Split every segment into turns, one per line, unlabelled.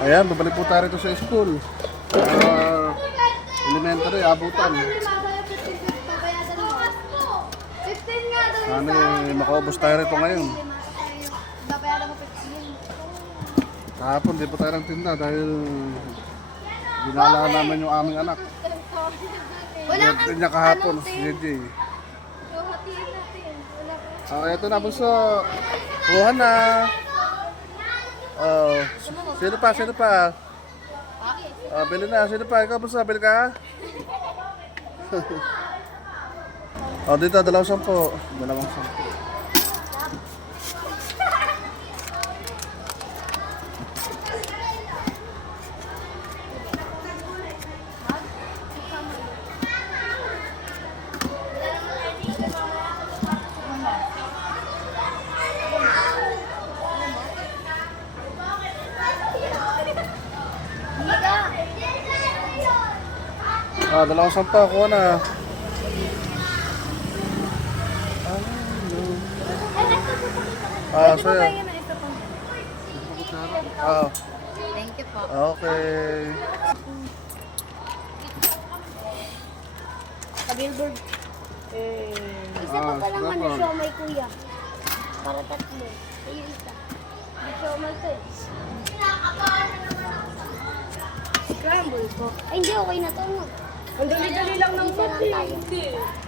Ayan, babalik po tayo rito sa school. Uh, elementary, abutan. Sana makaubos tayo rito ngayon. Tapon, di po tayo ng tinda dahil ginalaan okay. namin yung aming anak. Wala kang tinda kahapon, si Oh, ito na po sa Luhan na. Oh. S sino pa? Sino pa? Oh, bili na. Sino pa? Ikaw, basta. Bili ka. oh, dito. Dalawang sampo. Dalawang sampo. Ah, dalawang sampah ko na. Ah, sige. so no.
Ah. Thank you po.
Okay.
Sa billboard. Eh, isa pa pala pa ah, man show my kuya. Pa. Para ah, tatlo. mo isa. Show my kuya. Scramble ah. po. Ay, ah, hindi okay na to. No?
Ang dali-dali lang ng pati.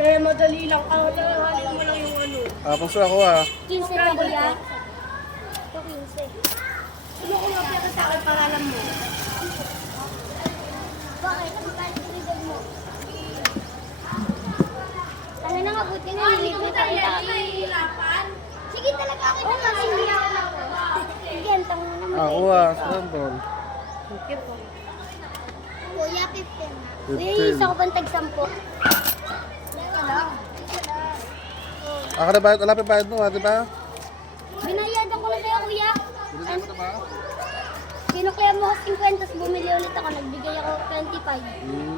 Eh, madali lang. Ah, oh, talaga, halin mo lang yung ano.
Ah, pangso ako ah.
15 na ba yan? Ito, 15.
Ano ko lang sa akin para alam mo?
Bakit? Ano ba yung mo? Ano na mabuti nga? Ano na
mabuti nga? Ano na
Sige talaga ako oh, naman. Sige ako naman. Sige, antang mo naman.
Ako ah, sa Kuya,
15 na. 15. Uy, isa ko pang tag-sampo. Ako
dito na, na. Okay, ba? Alam mo ba? Di ba?
Binayad ko na kayo, kuya. Binayad mo na ba? Kinukuya mo ako 50, tapos bumili ulit ako. Nagbigay ako 25. Hmm.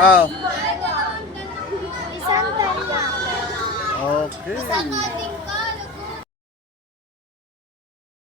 Oo. Oh. Isang Okay.